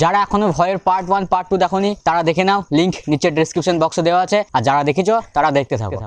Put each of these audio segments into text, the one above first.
যারা এখনো ভয়ের পার্ট 1 পার্ট 2 দেখোনি তারা দেখে নাও, লিংক নিচে ডেসক্রিপশন বক্সে দেওয়া আছে। আর যারা দেখেছো তারা দেখতে থাকো।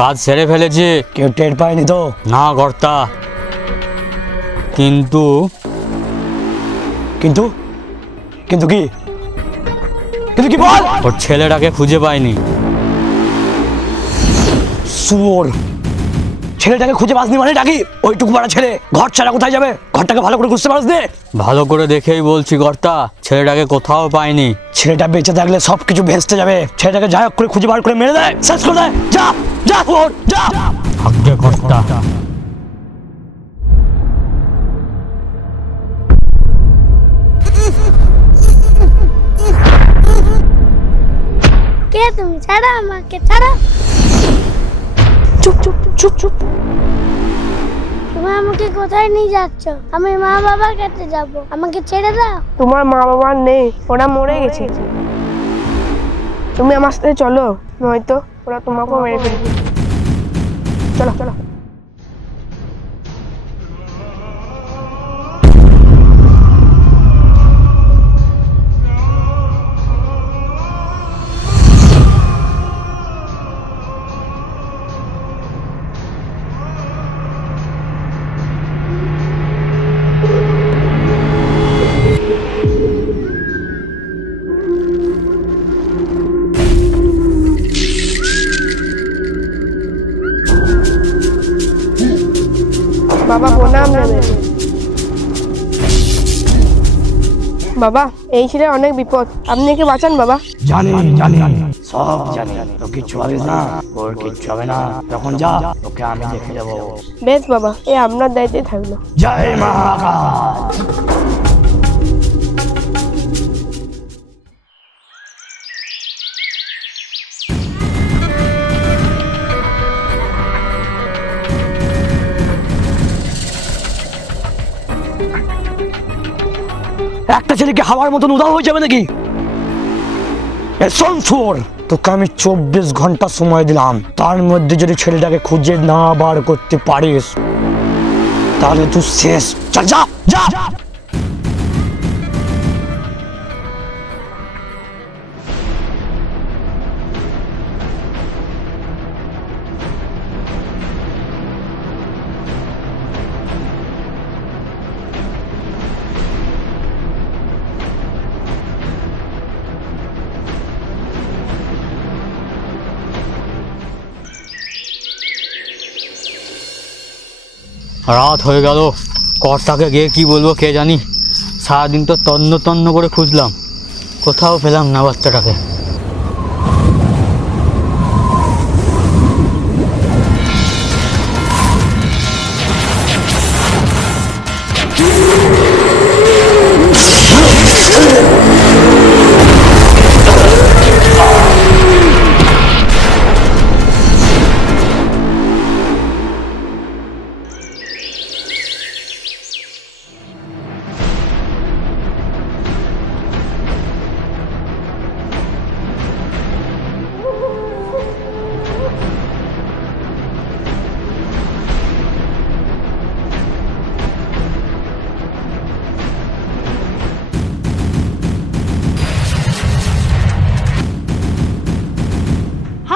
কাজ সেরে ফেলেছি, কেউ টের পায়নি তো? না কর্তা। কিন্তু কিন্তু কিন্তু কি কিন্তু কি বল? ওর ছেলেটাকে খুঁজে পাইনি। শুয়োর, ছেলেটাকে খুঁজে পাসনি মানে ডাকি? ওইটুকু বড় ছেলে ঘর ছাড়া কোথায় যাবে? ঘরটাকে ভালো করে খুঁজতে পারস নে? ভালো করে দেখেই বলছি কর্তা, ছেলেটাকে কোথাও পাইনি। ছেলেটা বেঁচে থাকলে সবকিছু ভেস্তে যাবে। ছেলেটাকে যাই হোক করে খুঁজে বার করে মেরে দেয়, শেষ করে দেয়। যা যা শুয়োর যা। আজ্ঞে কর্তা। কে তুমি? ছাড়া আমাকে, ছাড়া। চুপ চুপ চুপ চুপ। তুমি আমাকে কোথায় নিয়ে যাচ্ছ? আমি মা বাবার কাছে যাব, আমাকে ছেড়ে দাও। তোমার মা বাবা নেই, ওরা মরে গেছে। তুমি আমার সাথে চলো, নয়তো ওরা তোমাকেও মেরে ফেলবে। চলো চলো। বাবা প্রণাম নেবেন। বাবা, এই ছেলে অনেক বিপদ, আপনি একে বাঁচান বাবা। জানি জানি, সব জানি। তো কিচ্ছু হবে না, ওর কিচ্ছু হবে না। তখন যা, ওকে আমি দেখে যাবো। বেশ বাবা, এই আপনার দায়িত্বে থাকলো। জয় মহাকাল। একটা ছেলেকে হাওয়ার মতন উধাও হয়ে যাবে নাকি? তোকে আমি 24 ঘন্টা সময় দিলাম, তার মধ্যে যদি ছেলেটাকে খুঁজে না বার করতে পারিস তাহলে তুই শেষ। চল যা যা। রাত হয়ে গেল, কর্তাকে গিয়ে কি বলবো কে জানি। সারাদিন তো তন্ন তন্ন করে খুঁজলাম, কোথাও পেলাম না বাচ্চাটাকে।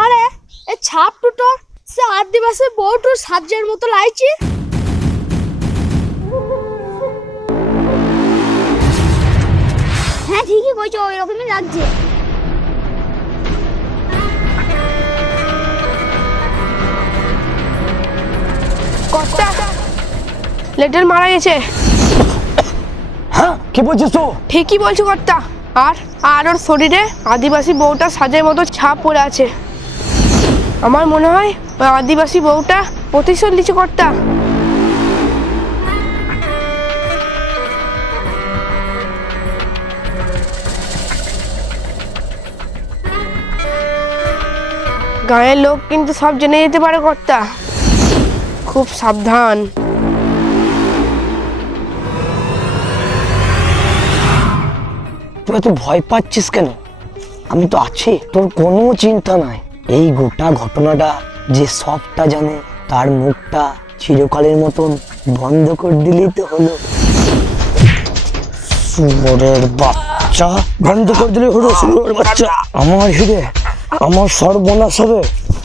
আরে এই ছাপ টুটোর সে আদিবাসী বউটোর সাজের মতো লাইছি। হ্যাঁ ঠিকই কইছো, ওই রকমই লাগছে। কর্তা, লেটার মারা গেছে। হ্যাঁ কি বলছিস তো? ঠিকই বলছো কর্তা। আর আর ওর শরীরে আদিবাসী বউটা সাজের মতো ছাপ পড়ে আছে। আমার মনে হয় ওই আদিবাসী বউটা প্রতিশোধ নিচ্ছে কর্তা। গায়ের লোক কিন্তু সব জেনে যেতে পারে কর্তা, খুব সাবধান। তুই এত ভয় পাচ্ছিস কেন? আমি তো আছি, তোর কোনো চিন্তা নাই। এই গোটা ঘটনাটা যে সবটা জানে তার মুখটা চিরকালের মতন বন্ধ করে দিলেই তো হলো। শুয়োরের বাচ্চা, বন্ধ করে দিলে হলো শুয়োরের বাচ্চা। আমার হিরে, আমার সর্বনাশ হবে,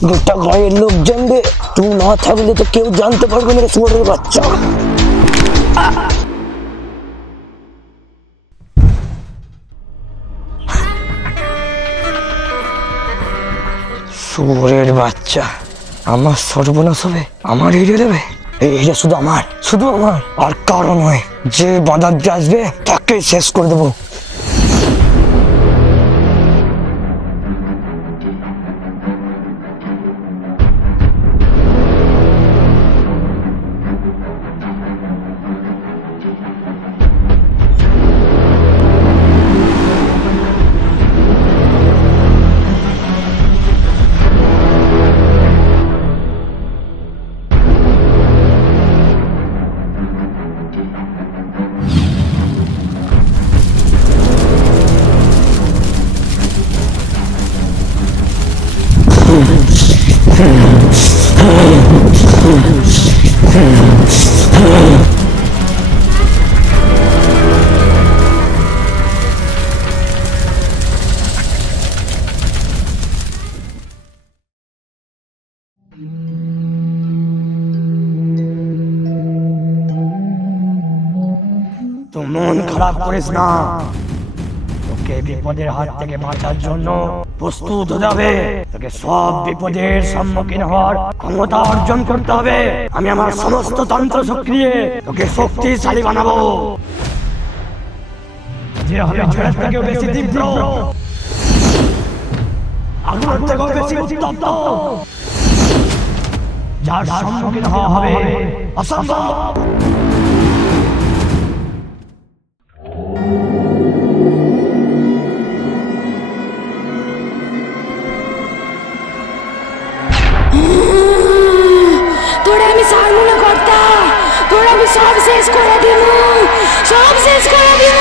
গোটা গায়ের লোক জানবে। তুই না থাকলে তো কেউ জানতে পারবে না রে শুয়োরের বাচ্চা। শুয়োরের বাচ্চা, আমার সর্বনাশ হবে, আমার হিরে দেবে। এই হিরে শুধু আমার, শুধু আমার, আর কারো নয়। যে বাধা দিয়ে আসবে তাকে শেষ করে দেবো। তো মন খারাপ করিস না, তোকে বিপদের হাত থেকে বাঁচার জন্য প্রস্তুত হতে হবে। তোকে সব বিপদের সম্মুখীন হওয়ার ক্ষমতা অর্জন করতে হবে। আমি আমার সমস্ত তন্ত্র সক্রিয় তোকে শক্তিশালী বানাবো, যে হবে ঝড়ের থেকেও বেশি তীব্র, আগুনের থেকেও বেশি উত্তপ্ত, যার সম্মুখীন হওয়া হবে অসম্ভব। তোরা আমি সারবো না কর্তা, তোরা আমি সব শেষ করে দিব, সব শেষ করে দিব।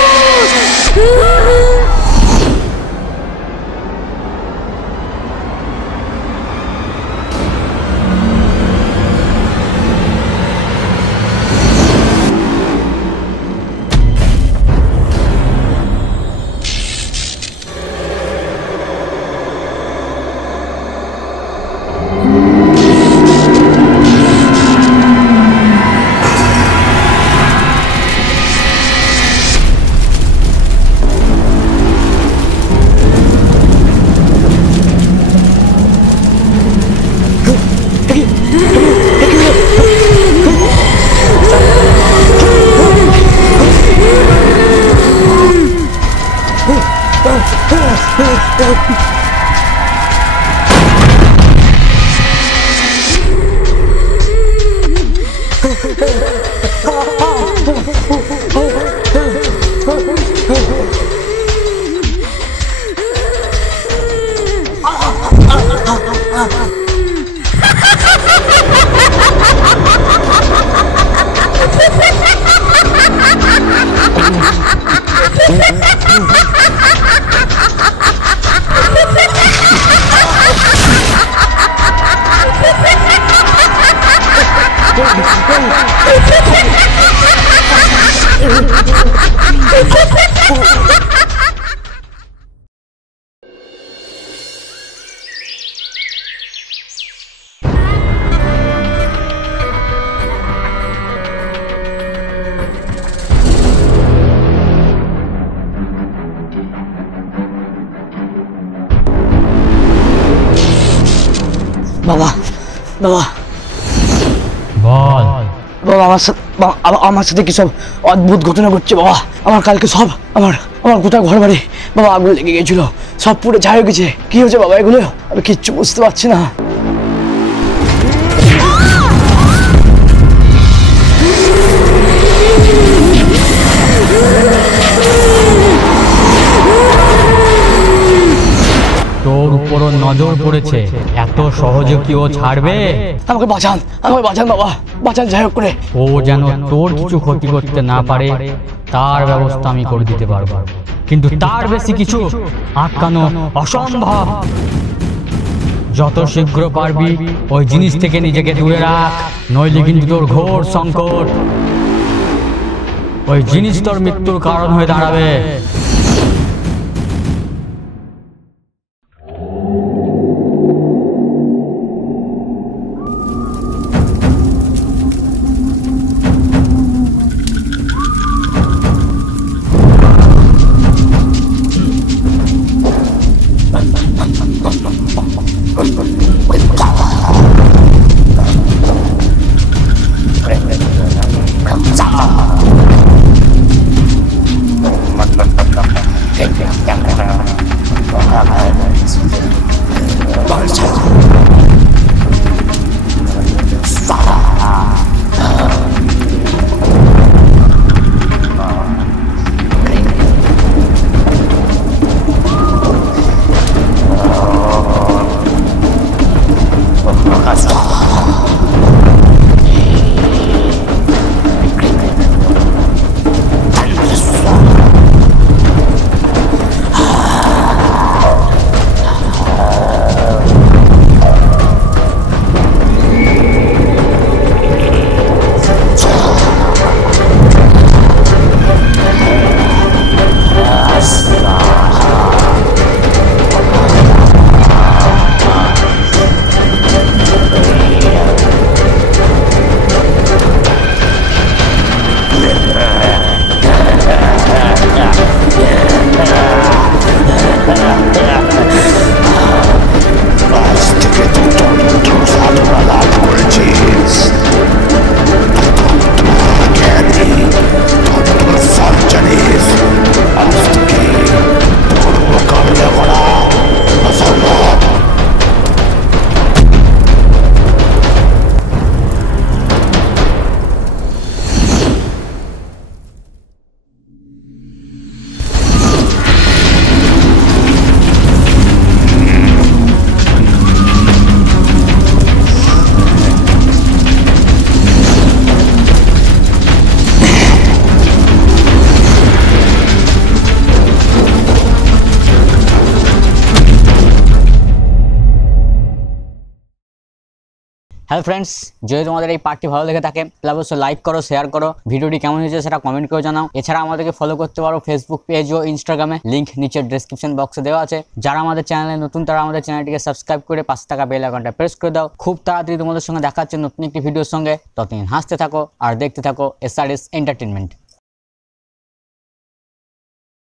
বাবা বাবা বল। বাবা আমার সাথে কি সব অদ্ভুত ঘটনা ঘটছে বাবা। আমার কালকে সব আমার গোটা ঘর বাড়ি বাবা আগুন লেগে গেছিল, সব পুরো ছাই হয়ে গেছে। কি হয়েছে বাবা এগুলো? আমি কিচ্ছু বুঝতে পারছি না। তোর উপর নজর পড়েছে, এত সহজে কি ও ছাড়বে? আমাকে বাঁচান বাবা, বাঁচান যাই হোক করে। ও যেন তোর কিছু ক্ষতি করতে না পারে তার ব্যবস্থা আমি করে দিতে পারবো, কিন্তু তার বেশি কিছু আটকানো অসম্ভব। যত শীঘ্র পারবি ওই জিনিস থেকে নিজেকে দূরে রাখ, নইলে কিন্তু তোর ঘোর সংকট। ওই জিনিস তোর মৃত্যুর কারণ হয়ে দাঁড়াবে। হ্যালো ফ্রেন্ডস, যদি তোমাদের এই পার্টটি ভালো লেগে থাকে তাহলে অবশ্যই লাইক করো, শেয়ার করো। ভিডিওটি কেমন হয়েছে সেটা কমেন্ট করে জানাও। এছাড়া আমাদেরকে ফলো করতে পারো ফেসবুক পেজ ও ইনস্টাগ্রামে, লিংক নিচের ডেসক্রিপশন বক্সে দেওয়া আছে। যারা আমাদের চ্যানেলে নতুন তারা আমাদের চ্যানেলটিকে সাবস্ক্রাইব করে পাশে থাকা বেল আইকনটা প্রেস করে দাও। খুব তাড়াতাড়ি তোমাদের সঙ্গে দেখা হচ্ছে নতুন একটি ভিডিওর সঙ্গে। ততদিন হাসতে থাকো আর দেখতে থাকো SRS এন্টারটেনমেন্ট।